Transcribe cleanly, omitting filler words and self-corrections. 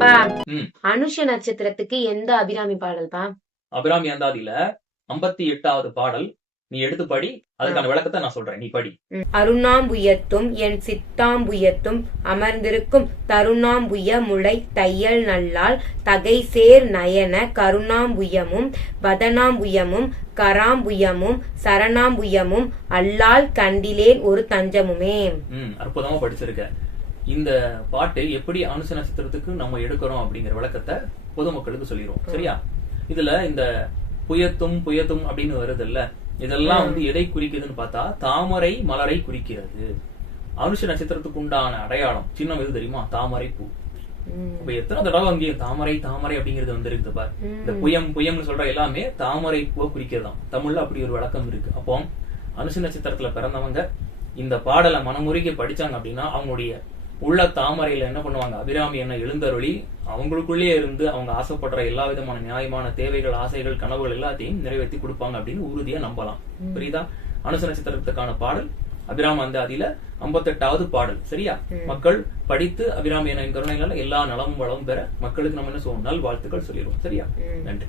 பா ம் அனுஷ நட்சத்திரத்துக்கு எந்த அபிராமி பாடல்பா? அபிராமி அந்தாதியில 58வது பாடல். நீ எடுத்து படி. அதுக்கான விளக்கத்தை நான் சொல்றேன், நீ படி. அருணாம்புயத்தும் என் சித்தாம்புயத்தும் அமர்ந்திருக்கும் தருணாம்புய முளை தையல் நல்லால் தகைசேர் நயன கருணாம்புயமும் வதனாம்புயமும் கராம்புயமும் சரணாம்புயமும் அல்லால் கண்டிலேன் ஒரு தஞ்சமுமே. அற்புதமா படிச்சிருக்க. இந்த பாட்டு எப்படி அனுச நட்சத்திரத்துக்கு நம்ம எடுக்கிறோம் அப்படிங்கிற விளக்கத்தை பொதுமக்களுக்கு சொல்லிடுவோம், சரியா? இதுல இந்த புயத்தும் புயத்தும் அப்படின்னு வருது இல்ல, இதெல்லாம் வந்து எதை குறிக்குதுன்னு பார்த்தா தாமரை மலரை குறிக்கிறது. அனுஷ நட்சத்திரத்துக்கு உண்டான அடையாளம் சின்னம் எது தெரியுமா? தாமரை பூ. இப்ப எத்தனை தடவை அங்கே தாமரை தாமரை அப்படிங்கிறது வந்துருக்கு பார். இந்த புயம் புயம்னு சொல்ற எல்லாமே தாமரை பூவை குறிக்கிறதாம். தமிழ்ல அப்படி ஒரு விளக்கம் இருக்கு. அப்போ அனுஷ நட்சத்திரத்துல பிறந்தவங்க இந்த பாடலை மனமுருகி படிச்சாங்க அப்படின்னா அவங்களுடைய உள்ள தாமரையில என்ன பண்ணுவாங்க, அபிராமி என்ன எழுந்தருளி அவங்களுக்குள்ளே இருந்து அவங்க ஆசைப்படுற எல்லா விதமான நியாயமான தேவைகள், ஆசைகள், கனவுகள் எல்லாத்தையும் நிறைவேற்றி கொடுப்பாங்க அப்படின்னு உறுதியா நம்பலாம். புரியுதா? அனுச நட்சத்திரத்துக்கான பாடல் அபிராம அந்தாதியில 58வது பாடல், சரியா? மக்கள் படித்து அபிராமி என்ன கருணைகளால எல்லா நலமும் வளமும் பெற மக்களுக்கு நம்ம என்ன சொல்லுவோம், நல் வாழ்த்துக்கள் சொல்லிடுவோம், சரியா? நன்றி.